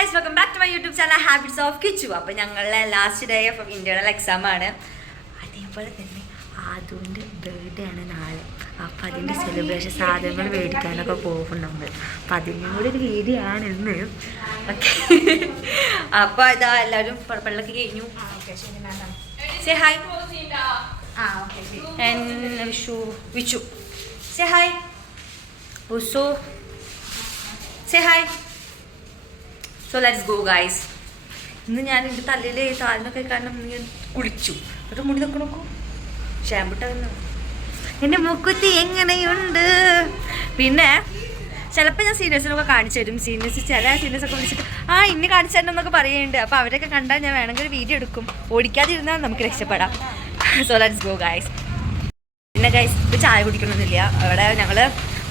Guys welcome back to my YouTube channel habits of Kichu. അപ്പോൾ ഞങ്ങളുടെ last day of internal exam ആണ്. അതേപോലെ തന്നെ അതുകൊണ്ട് ബർത്ത്ഡേ ആണ് നാളെ. അപ്പം അതിൻ്റെ സെലിബ്രേഷൻ സാധനങ്ങൾ മേടിക്കാനൊക്കെ പോകും നമ്മൾ. അപ്പം അതിനും കൂടി ഒരു വീഡിയോ ആണ് ഇന്ന്. ഓക്കെ, അപ്പോൾ ഇതാ എല്ലാവരും പള്ളക്ക് കഴിഞ്ഞു. Say hi. Vichu say hi. Usu say hi. So let's go guys. ഇന്ന് ഞാൻ എൻ്റെ തലയിൽ താലിനൊക്കെ കാരണം ഞാൻ കുളിച്ചു. എന്നിട്ട് മുടി നോക്കി നോക്കൂ, ഷാമ്പുട്ടായിരുന്നു. എൻ്റെ മുക്കുത്തി എങ്ങനെയുണ്ട്. പിന്നെ ചിലപ്പോൾ ഞാൻ സീനിയേഴ്സിനൊക്കെ കാണിച്ചു തരും. ചില സീനിയേഴ്സൊക്കെ വിളിച്ചിട്ട് ഇന്ന് കാണിച്ചു തരണം എന്നൊക്കെ പറയുന്നുണ്ട്. അപ്പോൾ അവരൊക്കെ കണ്ടാൽ ഞാൻ വേണമെങ്കിൽ ഒരു വീഡിയോ എടുക്കും. ഓടിക്കാതിരുന്നാൽ നമുക്ക് രക്ഷപ്പെടാം. So let's go guys. പിന്നെ ഗൈസ് ഇപ്പോൾ ചായ കുടിക്കണമെന്നില്ല. അവിടെ ഞങ്ങൾ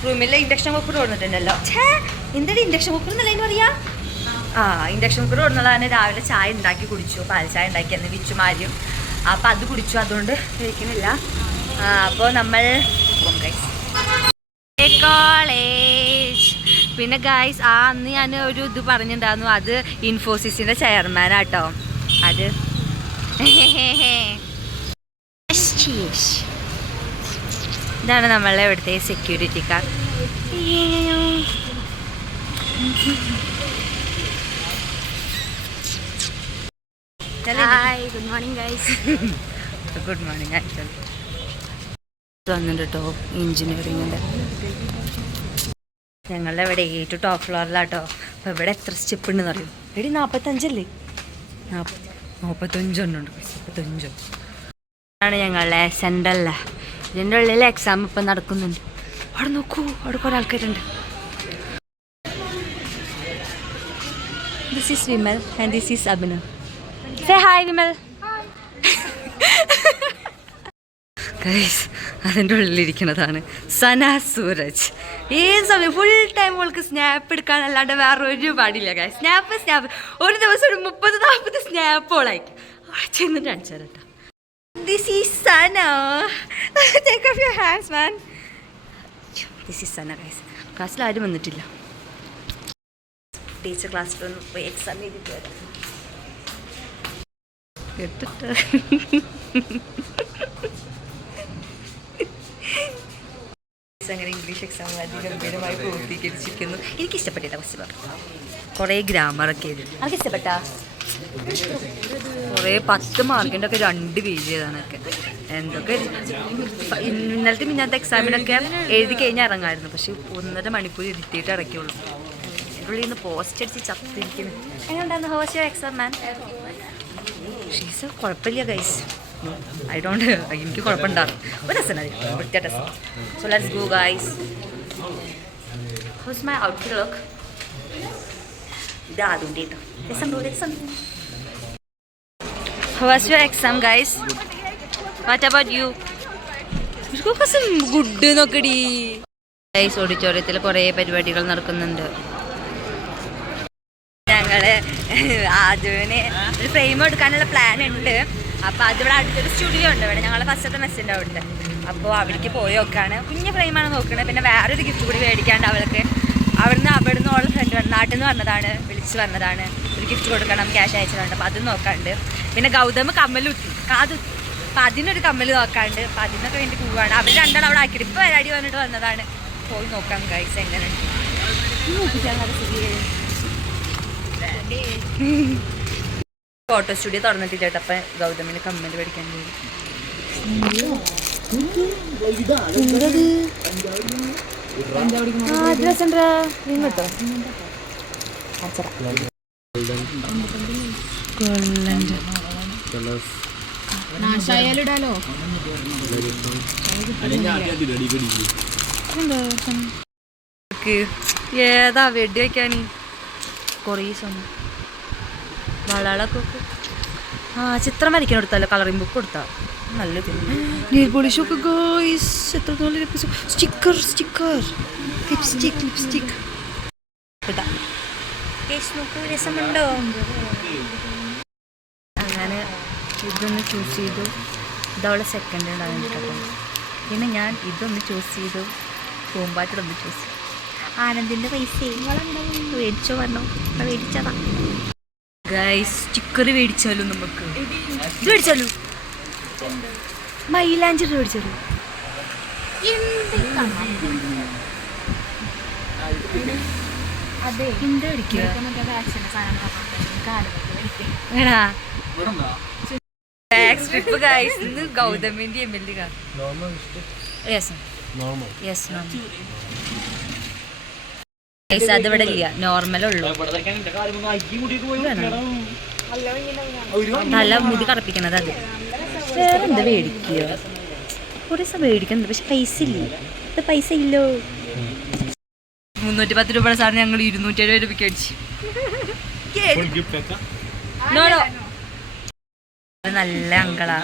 റൂമിൽ ഇൻഡക്ഷൻ കുക്കർ കൊടുത്തിട്ടുണ്ടല്ലോ. എന്തൊരു ഇൻഡക്ഷൻ കുക്കർ എന്നല്ല എന്ന് പറയാം. ഇൻഡക്ഷൻ കുക്കർ കൊടുക്കുന്നതാണ്. രാവിലെ ചായ ഉണ്ടാക്കി കുടിച്ചു, പാൽ ചായ ഉണ്ടാക്കി അന്ന് വിച്ചുമാരും. അപ്പോൾ അത് കുടിച്ചു, അതുകൊണ്ട് കഴിക്കുന്നില്ല. അപ്പോൾ നമ്മൾ കോളേജ്. പിന്നെ ഗൈസ് അന്ന് ഞാൻ ഒരു ഇത് പറഞ്ഞിട്ടുണ്ടായിരുന്നു, അത് ഇൻഫോസിസിൻ്റെ ചെയർമാനാട്ടോ. അത് ഇതാണ് നമ്മളെ ഇവിടുത്തെ സെക്യൂരിറ്റിക്കാർ. Hi, good morning guys. Good morning. Actually വന്നിട്ട് കേട്ടോ എഞ്ചിനീയറിങ്ങിൻ്റെ. ഞങ്ങളുടെ ഇവിടെ ഏറ്റവും ടോപ്പ് ഫ്ലോറിലാട്ടോ. അപ്പോൾ ഇവിടെ എത്ര സ്റ്റെപ്പ് ഉണ്ടെന്ന് അറിയും? എടി 45 45 45 ആണ് ഞങ്ങളുടെ സെൻട്രലിലെ. ഇതിൻ്റെ ഉള്ളിൽ എക്സാം ഇപ്പം നടക്കുന്നുണ്ട്. അവിടെ നോക്കൂ, അവിടെ കുറേ ആൾക്കാരുണ്ട്. This is Vimal and this is Abhinav. Say hi Vimal. Guys അതിൻ്റെ ഉള്ളിലിരിക്കുന്നതാണ് സന സൂരജ്. ഏത് സമയം ഫുൾ ടൈം അവൾക്ക് സ്നാപ്പ് എടുക്കാനല്ലാണ്ട് വേറെ ഒരു പാടില്ല ഗൈസ്. സ്നാപ്പ് ഒരു ദിവസം ഒരു 30-40 സ്നാപ്പുകളായിരിക്കും. അവിടെ ചെന്നിട്ട് കാണിച്ചു തരാം കേട്ടോ. This is Sana. Take off your hands, man. This is Sana, guys. ക്ലാസ്സിൽ ആരും വന്നിട്ടില്ല. ടീച്ചർ ക്ലാസ്സിലൊന്നും പോയി എക്സാം ചെയ്തിട്ട് വരാം. അങ്ങനെ ഇംഗ്ലീഷ് എക്സാം അതിഗംഭീരമായി പൂർത്തീകരിച്ചിരിക്കുന്നു. എനിക്കിഷ്ടപ്പെട്ടില്ല. കുറച്ച് കുറേ ഗ്രാമറൊക്കെ എഴുതി. അതൊക്കെ ഇഷ്ടപ്പെട്ടാ? കുറേ 10 മാർക്കിൻ്റെ ഒക്കെ 2 പേജ് ചെയ്താണൊക്കെ. എന്തൊക്കെ ഇന്നലത്തെ മിന്നത്തെ എക്സാമിനൊക്കെ എഴുതി കഴിഞ്ഞാൽ ഇറങ്ങാമായിരുന്നു. പക്ഷെ 1.5 മണിക്കൂർ ഇരുത്തിയിട്ട് ഇറക്കിയുള്ളൂ. എൻ്റെ ഉള്ളിൽ നിന്ന് പോസ്റ്റ് അടിച്ച് ചത്തിരിക്കുന്നു. എങ്ങനെയുണ്ടായിരുന്നു how was your exam man? She's കുഴപ്പമില്ല ഗൈസ്. എനിക്ക് കുഴപ്പമുണ്ടാകും. ഒരു രസം അത് വൃത്തിയായിട്ട് രസം. So let's go guys. House my outfit look? ഇത് അതുകൊണ്ട് കേട്ടോ രസം. How was your exam, guys? What about you? Good നോക്കടി. ഗൈസ് ഓഡിറ്റോറിയത്തിൽ കുറേ പരിപാടികൾ നടക്കുന്നുണ്ട്. ഞങ്ങള് ആദ്യവിന് ഒരു ഫ്രെയിം എടുക്കാനുള്ള പ്ലാൻ ഉണ്ട്. അപ്പോൾ അതിവിടെ അടുത്തൊരു സ്റ്റുഡിയോ ഉണ്ട്. ഇവിടെ ഞങ്ങളെ ഫസ്റ്റത്തെ മെസ്സിൻ്റെ അവിടെ. അപ്പോൾ അവിടേക്ക് പോയി നോക്കാണ്. കുഞ്ഞ് ഫ്രെയിമാണ് നോക്കുന്നത്. പിന്നെ വേറൊരു ഗിഫ്റ്റ് കൂടി മേടിക്കാണ്ട് അവൾക്ക്. അവിടുന്ന് ഓൾ ഫ്രണ്ട് നാട്ടിൽ നിന്ന് വന്നതാണ്, വിളിച്ച് വന്നതാണ്. ഒരു ഗിഫ്റ്റ് കൊടുക്കണം, ക്യാഷ് അയച്ചിട്ടുണ്ട്. അപ്പോൾ അതും നോക്കാണ്ട്. പിന്നെ ഗൗതം കമ്മലുട്ടി കാതു. അപ്പം അതിനൊരു കമ്മൽ നോക്കാണ്ട്. അപ്പം അതിനൊക്കെ വേണ്ടി പോവുകയാണ്. അവർ രണ്ടാളും അവിടെ ആക്കിയിട്ട് ഇപ്പോൾ വരാടി വന്നിട്ട് വന്നതാണ്. പോയി നോക്കാം ഗൈസ് എങ്ങനെയുണ്ട്. ഫോട്ടോ സ്റ്റുഡിയോ തുറന്നിട്ടില്ല കേട്ടോ. അപ്പം ഗൗതമിന് കമ്മൽ പഠിക്കാൻ പോയി. ഏതാ വെടി വയ്ക്കാൻ കുറേ സമയം വളകളൊക്കെ. ചിത്രം വരയ്ക്കാൻ കൊടുത്താലോ, കളറിംഗ് ബുക്ക് കൊടുത്താൽ നല്ലത്. നെയിൽ പോളിഷൊക്കെ ഗോയ്സ് എത്രത്തോളം. സ്റ്റിക്കർ ലിപ്സ്റ്റിക് ഇതാ നോക്കൂ, രസമുണ്ടോ? അങ്ങനെ ഇതൊന്ന് ചൂസ് ചെയ്തു. ഇതവളെ സെക്കൻഡ് ഉണ്ടാകും കേട്ടോ. പിന്നെ ഞാൻ ഇതൊന്ന് ചൂസ് ചെയ്തു. പൂമ്പാറ്റൊന്ന് ചൂസ് ചെയ്തു. ആനന്ദിന്റെ പൈസ മേടിച്ചോ പറഞ്ഞു മേടിച്ചതാ ഗൈസ്. സ്റ്റിക്കർ മേടിച്ചാലോ നമുക്ക്? ഇത് മേടിച്ചാലോ? മൈലാഞ്ചി മേടിച്ചാലോ? ഗൗതമിന്റെ MLD അതിവിടെ ഇല്ല, നോർമലുള്ളൂ. നല്ല മുടി കറപ്പിക്കണത് അത്. വേറെ എന്താ മേടിക്കുക? കുറേ ദിവസം മേടിക്കുന്നത്, പക്ഷെ പൈസ ഇല്ല. ഇത് പൈസ ഇല്ലോ. 310 രൂപയുടെ സാധനം ഞങ്ങൾ 270 രൂപയ്ക്ക് അടിച്ചു. നല്ല അങ്കളാ.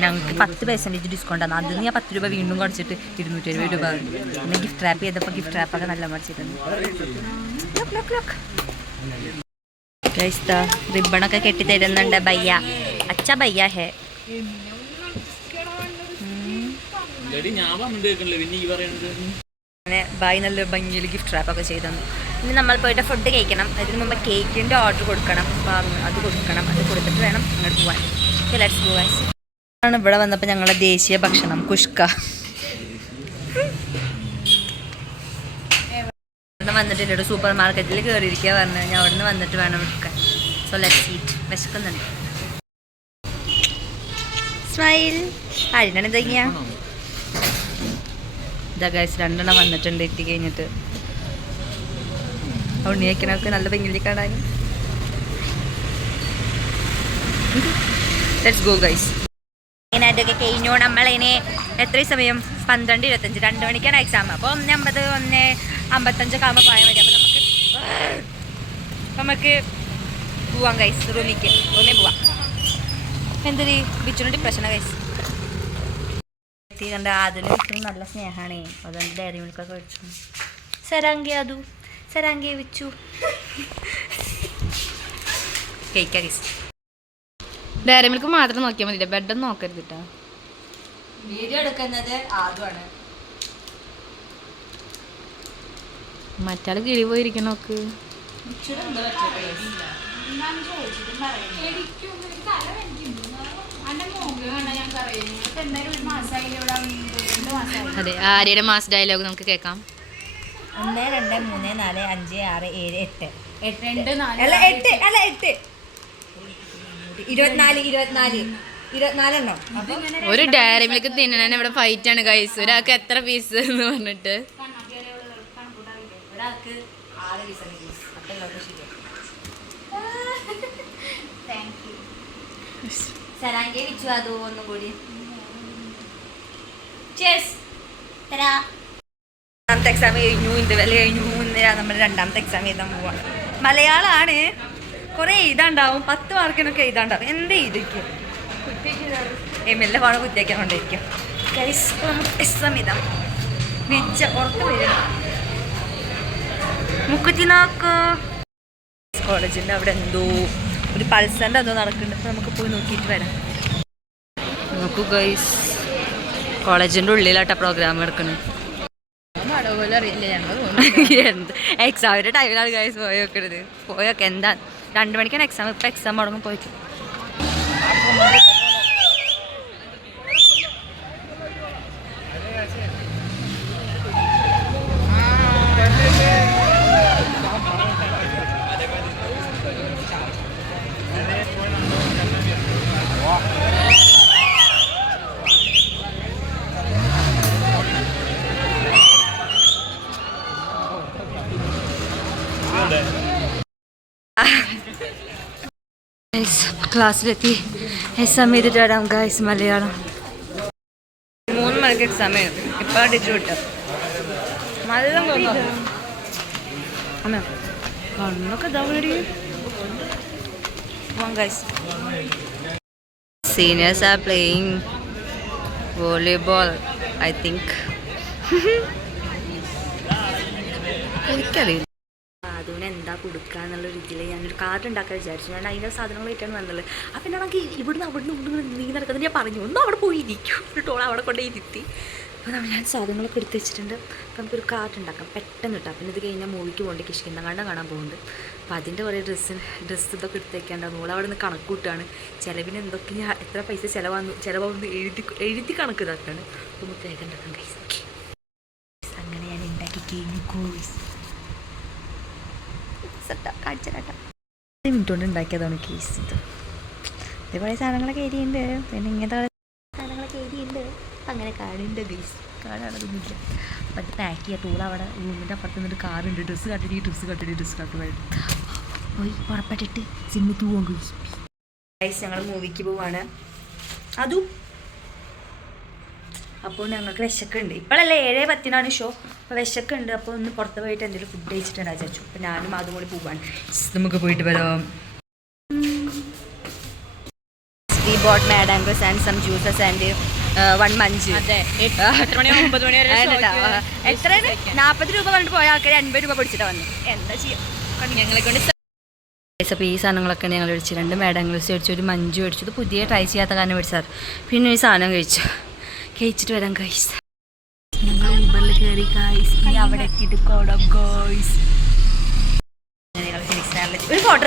ഞങ്ങൾക്ക് 10% ഡിസ്കൗണ്ട് ആണ്. അതിന് ഞാൻ 10 രൂപ വീണ്ടും കുറച്ചിട്ട് 270 രൂപ. പിന്നെ ഗിഫ്റ്റ് റാപ്പ് ചെയ്തപ്പോൾ ഗിഫ്റ്റ് റാപ്പൊക്കെ നല്ല മടിച്ചിട്ടുണ്ട്. റിബണൊക്കെ കെട്ടി തരുന്നുണ്ട് ഭയ്യ. അച്ഛ ഭയ്യ ഹേ. അങ്ങനെ ബായി നല്ല ഭംഗിയിൽ ഗിഫ്റ്റ് റാപ്പൊക്കെ ചെയ്തു. ഇനി നമ്മൾ പോയിട്ട് ഫുഡ് കഴിക്കണം. അതിന് മുമ്പ് കേക്കിൻ്റെ ഓർഡർ കൊടുക്കണം. അത് കൊടുക്കണം. അത് കൊടുത്തിട്ട് വേണം അങ്ങോട്ട് പോകാൻ. Let's go guys. ആണ് ഇവിടെ വന്നപ്പോൾ ഞങ്ങളുടെ ദേശീയ ഭക്ഷണം കുഷ്ക. ഇവിടെ വന്നിട്ടില്ല, സൂപ്പർ മാർക്കറ്റിൽ കയറിയിരിക്കുക പറഞ്ഞു. ഞാൻ അവിടെ നിന്ന് വന്നിട്ട് വേണം എടുക്കാൻ. So let's eat. വിശക്കുന്നുണ്ട്. സ്മൈൽ. ആരിനാണ് ഇതെങ്ങിയ ഇതാ ഗൈസ്, 2 എണ്ണം വന്നിട്ടുണ്ട് എത്തി കഴിഞ്ഞിട്ട്. ഉണ്ണിയേക്കനൊക്കെ നല്ല ഭംഗിയിൽ കാണാൻ. Let's go guys. ഇങ്ങനെ അതൊക്കെ കഴിഞ്ഞു. നമ്മളിനി എത്ര സമയം? 12:25. 2 മണിക്കാണ് എക്സാം. അപ്പോൾ 1:50 1:55 ആകുമ്പോൾ പോയാൽ മതി. അപ്പോൾ നമുക്ക് പോവാം ഗൈസ്. റൂമിൽ പോവാം. എന്തൊരു ബിച്ചുന് ഡിപ്രഷനാണ് ഗൈസ്. കണ്ട അതിന് വിച്ചു നല്ല സ്നേഹമാണ്. അതുകൊണ്ട് ഡയറി മിൽക്കൊക്കെ വെച്ചു. സരാങ്കി അതു സരാങ്കി വെച്ചു കേക്കാ ഗൈസ്. ഡയറി മിൽക്ക് മാത്രം നോക്കിയാൽ മതി, ബെഡൊന്നും നോക്കരുത് കേട്ടോ. വീഡിയോ എടുക്കുന്നത് ആദ്യമാണ്. മറ്റാൾ കിഴി പോയിരിക്കണം നോക്ക്. അതെ, ആര്യയുടെ മാസ് ഡയലോഗ് നമുക്ക് കേൾക്കാം. 1 2 3 4 5 6 7 8 24 എണ്ണോ. ഒരു ഡയറി മിൽക്ക് തിന്നണ ഇവിടെ ഫൈറ്റ് ആണ് ഗൈസ്. ഒരാൾക്ക് എത്ര പീസ് എന്ന് പറഞ്ഞിട്ട് സരാങ്കെ വിച്ചു അതോ ഒന്നും കൂടി. രണ്ടാമത്തെ എക്സാം കഴിഞ്ഞു. ഇന്റർവെൽ കഴിഞ്ഞു. നമ്മൾ 2ാമത്തെ എക്സാം എഴുതാൻ പോവാണ്. മലയാളമാണ്. കുറേ എഴുതാണ്ടാവും. 10 മാർക്കിനൊക്കെ എഴുതാണ്ടാവും. എന്താ എഴുതിക്കും? എല്ലാം പാടെ കുത്തിയാക്കാൻ കൊണ്ടിരിക്കും. എക്സാം എഴുതാം. വെച്ച പുറത്ത് വരും. മുക്കുത്തിനാക്ക് കോളേജിൻ്റെ അവിടെ എന്തോ ഒരു പൾസറിൻ്റെ എന്തോ നടക്കുന്നുണ്ട്. അപ്പോൾ നമുക്ക് പോയി നോക്കിയിട്ട് വരാം. നോക്കൂ ഗൈസ്, കോളേജിൻ്റെ ഉള്ളിലാട്ടാ പ്രോഗ്രാം എടുക്കുന്നത്. എന്ത് എക്സാമിൻ്റെ ടൈമിലാണ് ഗൈസ് പോയി നോക്കണത്. പോയൊക്കെ എന്താ 2 മണിക്കാണ് എക്സാം. ഇപ്പം എക്സാം തുടങ്ങും പോയിട്ട്. ക്ലാസ്സിലെത്തി. എക്സാം ചെയ്തിട്ട് വരാം ഗൈസ്. മലയാളം 3 മണിക്ക് എക്സാം ചെയ്യും. ഇപ്പം അടിച്ചു വിട്ടു. നല്ല കണ്ണൊക്കെ ഇതാവണി. Guys, seniors are playing volleyball I think. എനിക്കറിയില്ല അതുകൊണ്ട് എന്താ കൊടുക്കുക എന്നുള്ള രീതിയിൽ ഞാനൊരു കാർഡ് ഉണ്ടാക്കാൻ വിചാരിച്ചു. ഞാൻ അതിൻ്റെ സാധനങ്ങളായിട്ടാണ് വന്നത്. അപ്പം എന്നാണെങ്കിൽ ഇവിടുന്ന് നീ നടക്കുന്നത് ഞാൻ പറഞ്ഞു ഒന്ന് അവിടെ പോയി ഇരിക്കും. ടോൾ അവിടെ കൊണ്ടേ ഇരുത്തി. അപ്പോൾ ഞാൻ സാധനങ്ങളൊക്കെ എടുത്ത് വെച്ചിട്ടുണ്ട്. അപ്പോൾ നമുക്കൊരു കാർഡ് ഉണ്ടാക്കാം പെട്ടെന്ന് കിട്ടാം. പിന്നെ ഇത് കഴിഞ്ഞാൽ മൂവിക്ക് പോകേണ്ട കിഷ്കിന്തങ്ങാണ്ട് കാണാൻ പോകുന്നുണ്ട്. അപ്പോൾ അതിൻ്റെ കുറേ ഡ്രസ്സ് ഇതൊക്കെ എടുത്ത് വെക്കാണ്ടാവും. നമ്മൾ അവിടെ നിന്ന് കണക്ക് കൂട്ടാണ് ചിലവിന് എന്തൊക്കെ ഞാൻ എത്ര പൈസ ചിലവാകുന്നു എഴുതി കണക്ക് ഇതാക്കാണ്. അപ്പോൾ നമുക്ക് വേഗം ഉണ്ടാക്കാം ഗൈസ്. അങ്ങനെ ഞാൻ ഉണ്ടാക്കി കഴിഞ്ഞു ഗോയ്സ്. കാണിച്ചു തരാം. 10 മിനിറ്റ് കൊണ്ട് ഉണ്ടാക്കിയതാണ് കേസ്. ഇതേപോലെ സാധനങ്ങളൊക്കെ എരിയുണ്ട്. പിന്നെ ഇങ്ങനത്തെ സാധനങ്ങളൊക്കെ എരിയുണ്ട്. അപ്പം അങ്ങനെ കാണുന്നുണ്ട് ഗൈസ്. കാണാനതൊന്നുമില്ല. അപ്പം അത് പാക്ക് ചെയ്യുക. ടൂൾ അവിടെ റൂമിൻ്റെ അപ്പുറത്ത് നിന്നിട്ട് കാറുണ്ട്. ഡ്രസ്സ് കാട്ടി പോയി പുറപ്പെട്ടിട്ട് സിനിമയ്ക്ക് പോകാൻ ഗൈസ്. ഞങ്ങൾ മൂവിക്ക് പോവാണ്. അതും അപ്പോൾ ഞങ്ങൾക്ക് വിശക്കുണ്ട്. ഇപ്പോഴല്ല 7:10 ഷോ. അപ്പോൾ വിശക്കുണ്ട്. അപ്പോൾ ഒന്ന് പുറത്ത് പോയിട്ട് എന്തെങ്കിലും ഫുഡ് കഴിച്ചിട്ടുണ്ട് വിചാരിച്ചു. അപ്പോൾ ഞാനും അതും കൂടി പോവാണ്. നമുക്ക് പോയിട്ട് വരാം. We bought mangoes and some juices and 1 Munch. എത്രയാണ് 40 രൂപ കണ്ടിട്ട് പോയ ആൾക്കാർ 80 രൂപ പിടിച്ചിട്ടാണ് വന്നത്. എന്താ ചെയ്യുക ഞങ്ങളെ കൊണ്ട്. അപ്പോൾ ഈ സാധനങ്ങളൊക്കെ ഞങ്ങൾ മേടിച്ചു. 2 മാഡാംഗോസ് മേടിച്ചു, 1 മഞ്ച് മേടിച്ചു. ഇത് പുതിയ ട്രൈ ചെയ്യാത്ത കാരണം മേടിച്ചാൽ. പിന്നെ ഈ സാധനം കഴിച്ചിട്ട് വരാം ഗൈസ്. ഞങ്ങൾ ഊബറിൽ കയറി ഗൈസ്. ഇനി അവിടെ എത്തിയിട്ട് കോടാം ഗൈസ്. ഒരു ഫോട്ടോ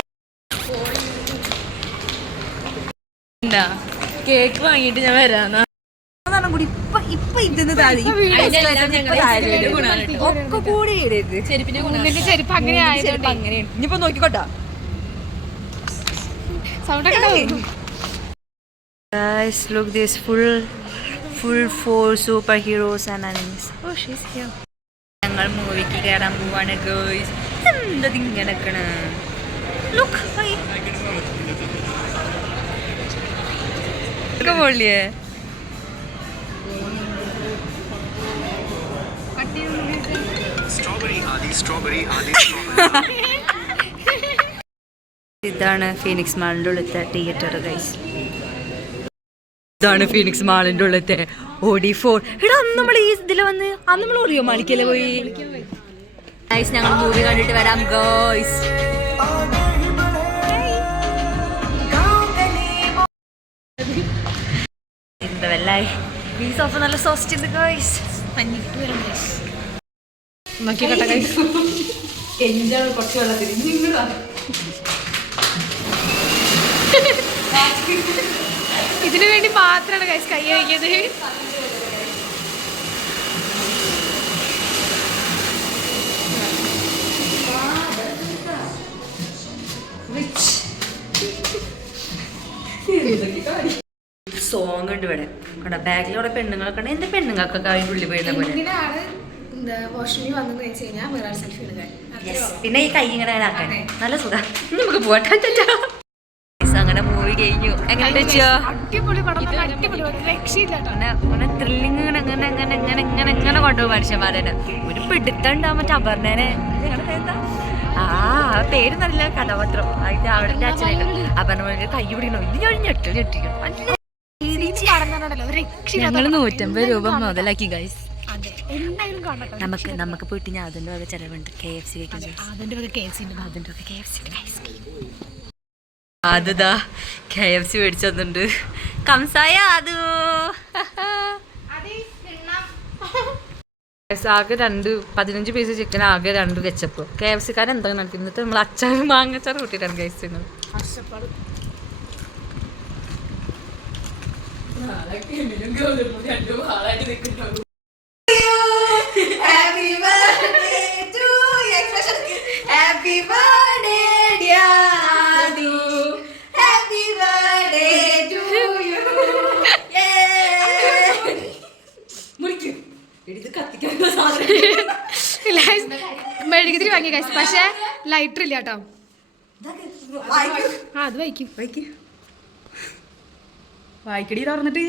കേക്ക് വാങ്ങിയിട്ട് ഞാൻ വരാന്നാ കൂടി ഇപ്പൊ ഇതിന് ഒക്കെ കൂടി ചെരുപ്പ് അങ്ങനെയാണ്. ഇനിയിപ്പോ നോക്കിക്കോട്ടാ. Guys, look this full 4 superheroes and enemies. Oh, she's here. ഞങ്ങൾ മൂവിക്ക് കയറാൻ പോവാണ് ഗേൾസ്. എന്താ ഇങ്ങനെ ലുക്ക് പോളിയേ. ഇതാണ് ഫീനിക്സ് മാളിൻ്റെ ഉള്ളത്തെ തിയേറ്റർ ഗൈസ്. ഇതാണ് ഫീനിക്സ് മാളിൻ്റെ ഉള്ളത്തെ OD4. എടാ അന്ന് നമ്മൾ ഈ ഇതിൽ വന്ന് അന്ന് നമ്മൾ ഒറിയോ മാളിക്കല്ലേ പോയി ഗൈസ്. ഞങ്ങൾ മൂവി കണ്ടിട്ട് വരാം ഗൈസ്. എന്താ വല്ലായി ഈ സോഫ നല്ല സോഫ്റ്റ് ഉണ്ട് ഗൈസ്. കുറച്ച് വെള്ളത്തിൽ ഇതിനു വേണ്ടി മാത്രമാണ് ഗൈസ് കൈ വയ്ക്കുന്നത്. സോങ് ഉണ്ട് ഇവിടെ കണ്ട. ബാഗിലൂടെ പെണ്ണുങ്ങളൊക്കെ ഉണ്ട്. എന്റെ പെണ്ണുങ്ങൾക്കൊക്കെ അതിൻ്റെ ഉള്ളിൽ പോയിരുന്ന പോലെ. പിന്നെ ഈ കൈ ഇങ്ങനെ ആക്കാൻ നല്ല സുഖം. നമുക്ക് പോട്ടെ. അങ്ങനെ മൂവി കഴിഞ്ഞു. എങ്ങനെ ത്രില്ലിങ് ഇങ്ങനെ കൊണ്ടുപോകും മനുഷ്യന്മാരെ. ഒരു പിടുത്തം ഉണ്ടാവും. മറ്റേ അപർണേനെ പേര് നല്ല കഥാപാത്രം. അതിന്റെ അവിടുത്തെ അച്ഛനായിട്ട് അപർണ കൈ പിടിക്കണോ. ഇത് ഞാൻ ഞെട്ടിക്കണം. ഞങ്ങൾ 150 രൂപ മുതലാക്കി ഗൈസ്. നമുക്ക് പോയിട്ട് ഞാൻ അതിന്റെ വക ചെലവുണ്ട്. KFC അതാ KFC മേടിച്ചു തന്നിട്ടുണ്ട്. കംസായ അത് ആകെ 15 പീസ് ചിക്കൻ, ആകെ 2 കെച്ചപ്പ്. KFC-കാരൻ എന്താ നടക്കുന്നത്? നമ്മൾ അച്ചാറ് മാങ്ങച്ചാറ് കൂട്ടിയിട്ടാണ് ഗൈസ് തിന്നത്. മെഴുകുതിരി വാങ്ങി ഗൈസ്. പക്ഷെ ലൈറ്റർ ഇല്ല കേട്ടോ. അത് വായിക്കടി തുറന്നിട്ട്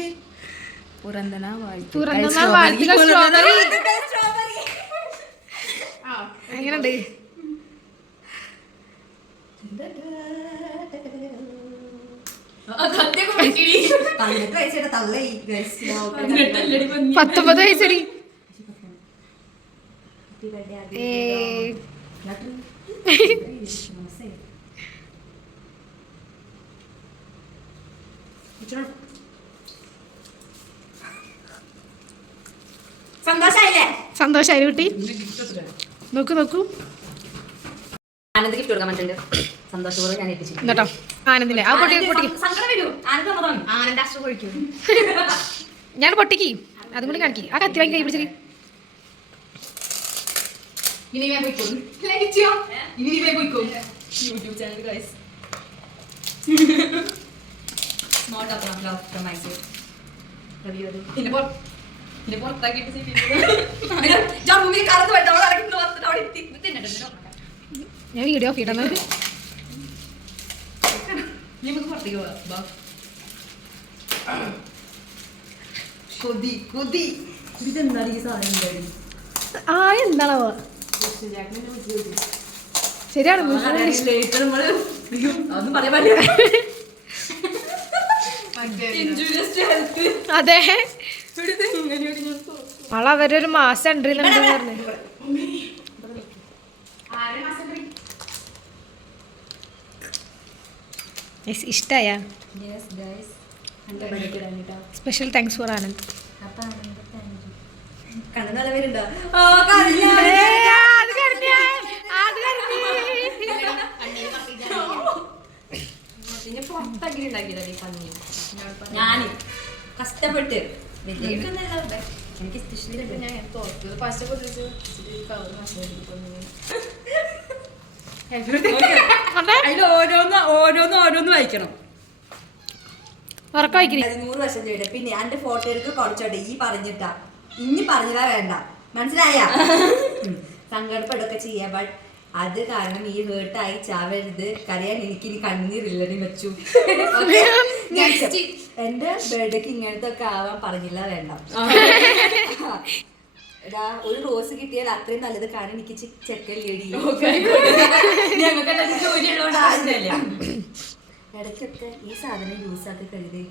എങ്ങനെയുണ്ട്? പത്തൊമ്പത് വയസ്സടി. സന്തോഷായില്ലേ? സന്തോഷമായി കുട്ടി. നോക്കൂ ആനന്ദ് ഗിഫ്റ്റ് കൊടുക്കാൻ പറ്റുന്നുണ്ട്. സന്തോഷപൂർവ്വം ഞാൻ എത്തിച്ചു കേട്ടോ. ആനന്ദിന്റെ ആ പൊട്ടി സങ്കടം വരൂ. ആനന്ദ് അഷ്ട പൊളിക്കും. ഞാൻ പൊട്ടിക്ക് അതും കൂടി കാണിക്കി. ആ കത്തി വാങ്ങി കൈ പിടിച്ചിട്ട് YouTube channel guys. Small talk of love from my side. Love you. ഇനി പുറത്താക്കിയിട്ട് ജർമ്മനി കറന്ന് പോയിട്ട് അവിടെ അടയ്ക്കുന്നു വന്നിട്ട് അവിടെ എത്തി. ഞാൻ വീഡിയോ ഓഫ് ചെയ്യണം. നമുക്ക് പുറത്തേക്ക് പോവാം. കൊതി കൊതി. ഇതെന്താണ് ഈ സാധനം ഉണ്ടായിരുന്നു? ആ എന്താണോ ശരിയാണ്. അതൊന്നും പറയാൻ പറ്റില്ല. അതെ അവരൊരു മാസം എൻട്രി പറഞ്ഞു. ഇഷ്ടായ സ്പെഷ്യൽ താങ്ക്സ് ഫോർ ആനന്ദ്. ഞാന് കഷ്ടപ്പെട്ട് എനിക്ക് അതിൽ ഓരോന്ന് വായിക്കണം. ഉറക്കം വായിക്കണേ. 100 വർഷം ചെയ്യട്ടെ. പിന്നെ എന്റെ ഫോട്ടോ എടുക്ക് കുറച്ചോട്ടെ. ഈ പറഞ്ഞിട്ടാ ഇനി പറഞ്ഞതാ വേണ്ട. മനസ്സിലായ? സങ്കടപ്പെടുകയൊക്കെ ചെയ്യാം. ബട്ട് അത് കാരണം ഈ ഹേർട്ടായി ചാവരുത്. കരയാൻ എനിക്കിനി കണ്ണീരില്ലടി വെച്ചു. എന്റെ ബർത്ത്ഡേക്ക് ഇങ്ങനത്തെ ഒക്കെ ആവാൻ പറഞ്ഞില്ല വേണ്ട. എടാ ഒരു റോസ് കിട്ടിയാൽ അത്രയും നല്ലത്. കാരണം എനിക്ക് ചെക്കല്ലേടി. ഇടയ്ക്കൊക്കെ ഈ സാധനം യൂസ് ആക്കി കരുതേ.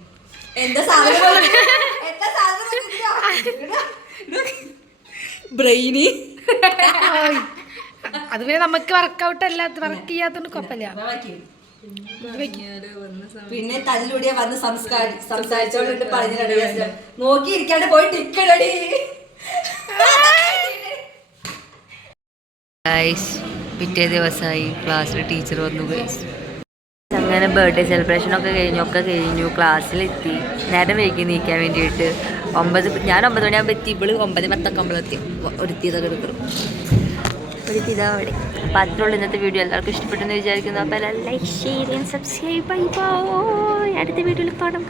എന്താ സാധനം? ബ്രെയിനി. അത് പിന്നെ നമുക്ക് വർക്കൗട്ട് അല്ലാത്ത വർക്ക് ചെയ്യാത്തോണ്ട് കുഴപ്പമില്ല. പിന്നെ തല്ലുടിയ വന്ന് സംസാരിച്ചോണ്ട് പറഞ്ഞിട്ട് നോക്കിയിരിക്കാണ്ട് പോയിട്ട് ഇക്കടി. പിറ്റേ ദിവസമായി ക്ലാസ്സിൽ ടീച്ചർ വന്നു. അങ്ങനെ ബർത്ത്ഡേ സെലിബ്രേഷൻ ഒക്കെ കഴിഞ്ഞു ക്ലാസ്സിലെത്തി. നേരം വൈകി നീക്കാൻ വേണ്ടിയിട്ട് ഞാൻ 9 മണിയാകുമ്പോൾ എത്തി. ഇവള് 9:10 ആകുമ്പോഴെത്തി. ഒരുത്തിയതൊക്കെ എടുക്കണം. ഒരുത്തിതാ അവിടെ. അപ്പം അതിലുള്ള ഇന്നത്തെ വീഡിയോ എല്ലാവർക്കും ഇഷ്ടപ്പെട്ടെന്ന് വിചാരിക്കുന്നു. അപ്പോൾ like share and subscribe. Bye bye. അടുത്ത വീഡിയോയിൽ കാണാം.